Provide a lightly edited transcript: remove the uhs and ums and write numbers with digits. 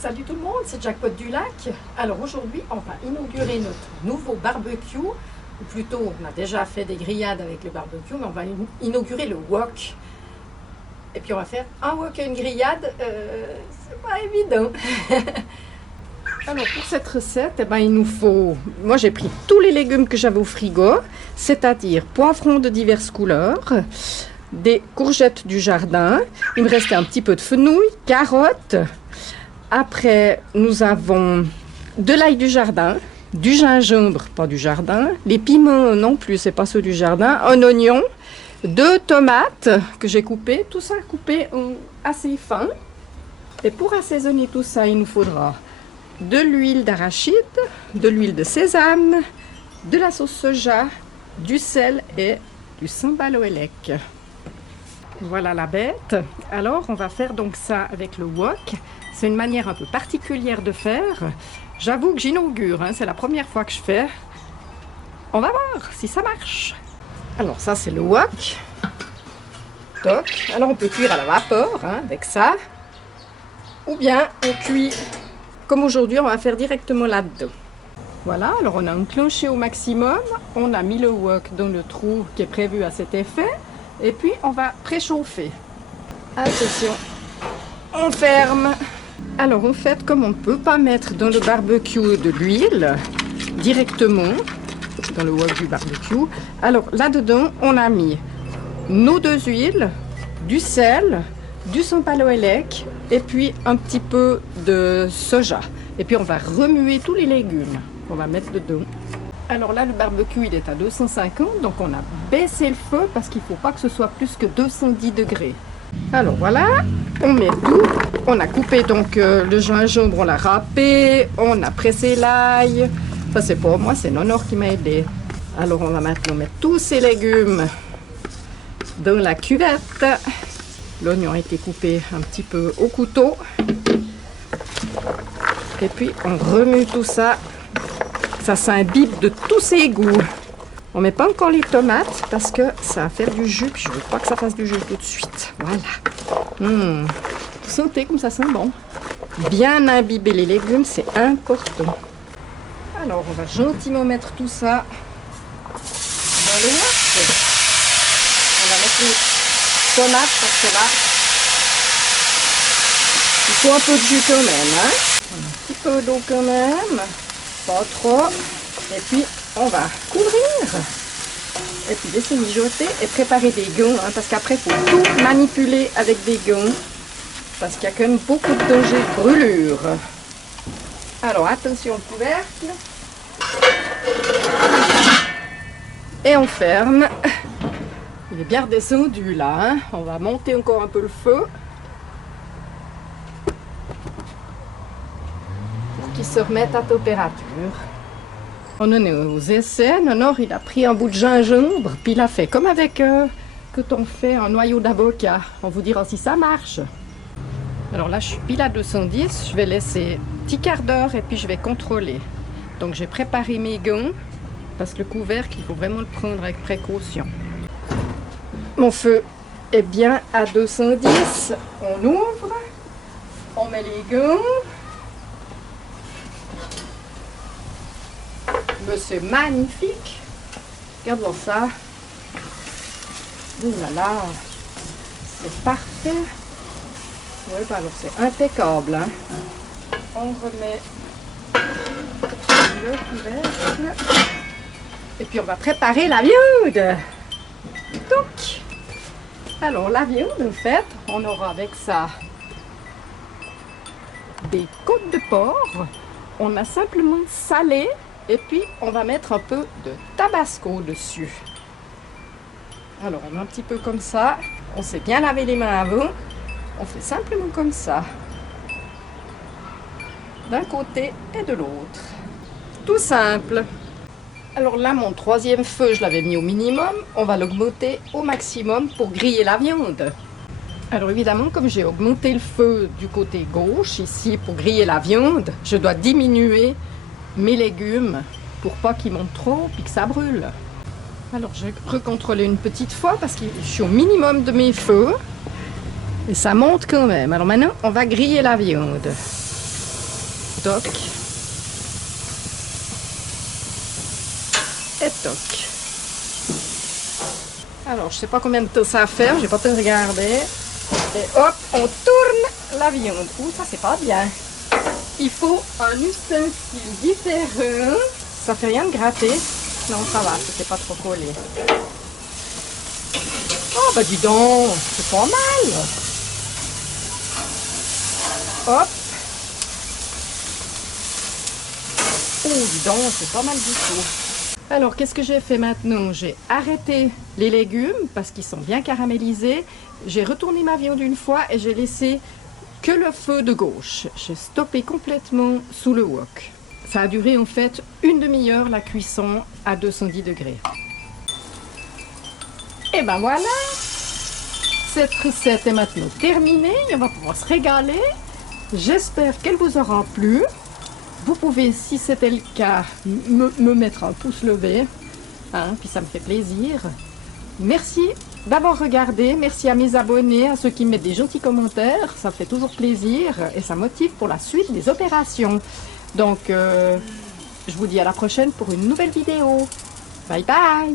Salut tout le monde, c'est Jackpot du Lac. Alors aujourd'hui, on va inaugurer notre nouveau barbecue, ou plutôt, on a déjà fait des grillades avec le barbecue, mais on va inaugurer le wok. Et puis on va faire un wok et une grillade, c'est pas évident. Alors pour cette recette, eh ben, il nous faut, moi j'ai pris tous les légumes que j'avais au frigo, c'est-à-dire poivrons de diverses couleurs, des courgettes du jardin, il me restait un petit peu de fenouil, carottes. Après, nous avons de l'ail du jardin, du gingembre, pas du jardin, les piments non plus, c'est pas ceux du jardin, un oignon, 2 tomates que j'ai coupées, tout ça coupé assez fin. Et pour assaisonner tout ça, il nous faudra de l'huile d'arachide, de l'huile de sésame, de la sauce soja, du sel et du sambal oelek. Voilà la bête. Alors, on va faire donc ça avec le wok. C'est une manière un peu particulière de faire. J'avoue que j'inaugure, hein, c'est la première fois que je fais. On va voir si ça marche. Alors ça, c'est le wok. Toc. Alors on peut cuire à la vapeur, hein, avec ça. Ou bien on cuit, comme aujourd'hui, on va faire directement là-dedans. Voilà, alors on a enclenché au maximum. On a mis le wok dans le trou qui est prévu à cet effet. Et puis on va préchauffer. Attention, on ferme. Alors en fait, comme on ne peut pas mettre dans le barbecue de l'huile directement, dans le wok du barbecue, alors là-dedans, on a mis nos 2 huiles, du sel, du sambal oelek et puis un petit peu de soja. Et puis on va remuer tous les légumes qu'on va mettre dedans. Alors là, le barbecue, il est à 250, donc on a baissé le feu parce qu'il ne faut pas que ce soit plus que 210 degrés. Alors voilà, on met tout. On a coupé donc le gingembre, on l'a râpé, on a pressé l'ail. Ça c'est pour moi, c'est Nonor qui m'a aidé. Alors on va maintenant mettre tous ces légumes dans la cuvette. L'oignon a été coupé un petit peu au couteau. Et puis on remue tout ça. Ça s'imbibe de tous ses goûts. On met pas encore les tomates parce que ça va faire du jus. Puis je veux pas que ça fasse du jus tout de suite. Voilà. Vous sentez comme ça sent bon. Bien imbiber les légumes, c'est important. Alors on va gentiment mettre tout ça dans le wok. On va mettre les tomates parce que là, il faut un peu de jus quand même. Hein? Un petit peu d'eau quand même. Pas trop. Et puis on va couvrir. Et puis laisser mijoter et préparer des gants. Hein, parce qu'après, il faut tout manipuler avec des gants. Parce qu'il y a quand même beaucoup de danger de brûlure. Alors attention au couvercle. Et on ferme. Il est bien redescendu là. Hein. On va monter encore un peu le feu. Qui se remettent à température. On en est aux essais. Nonor, il a pris un bout de gingembre, puis il a fait comme avec quand on fait un noyau d'avocat. On vous dira si ça marche. Alors là, je suis pile à 210. Je vais laisser un petit quart d'heure et puis je vais contrôler. Donc j'ai préparé mes gants parce que le couvercle, il faut vraiment le prendre avec précaution. Mon feu est bien à 210. On ouvre. On met les gants. C'est magnifique. Regarde-moi ça. Ouh là là. C'est parfait. Oui, bah alors c'est impeccable. Hein. On remet le couvercle. Et puis on va préparer la viande. Donc, alors la viande, en fait, on aura avec ça des côtes de porc. On a simplement salé. Et puis, on va mettre un peu de tabasco dessus. Alors, on met un petit peu comme ça. On s'est bien lavé les mains avant. On fait simplement comme ça. D'un côté et de l'autre. Tout simple. Alors là, mon 3e feu, je l'avais mis au minimum. On va l'augmenter au maximum pour griller la viande. Alors évidemment, comme j'ai augmenté le feu du côté gauche, ici, pour griller la viande, je dois diminuer mes légumes pour pas qu'ils montent trop et que ça brûle. Alors je vais recontrôler une petite fois parce que je suis au minimum de mes feux et ça monte quand même. Alors maintenant on va griller la viande. toc. Et toc. Alors, je sais pas combien de temps ça va faire, j'ai pas tout regardé. Et hop, on tourne la viande. Ouh, ça c'est pas bien. Il faut un ustensile différent. Ça fait rien de gratter. Non, ça va, c'est pas trop collé. Oh, bah dis donc, c'est pas mal. Hop. Oh, dis donc, c'est pas mal du tout. Alors, qu'est-ce que j'ai fait maintenant? J'ai arrêté les légumes parce qu'ils sont bien caramélisés. J'ai retourné ma viande une fois et j'ai laissé que le feu de gauche. J'ai stoppé complètement sous le wok. Ça a duré en fait une demi-heure la cuisson à 210 degrés. Et ben voilà, cette recette est maintenant terminée. On va pouvoir se régaler. J'espère qu'elle vous aura plu. Vous pouvez, si c'était le cas, me mettre un pouce levé, hein, puis ça me fait plaisir. Merci d'avoir regardé, merci à mes abonnés, à ceux qui mettent des gentils commentaires, ça me fait toujours plaisir et ça motive pour la suite des opérations. Donc, je vous dis à la prochaine pour une nouvelle vidéo. Bye bye!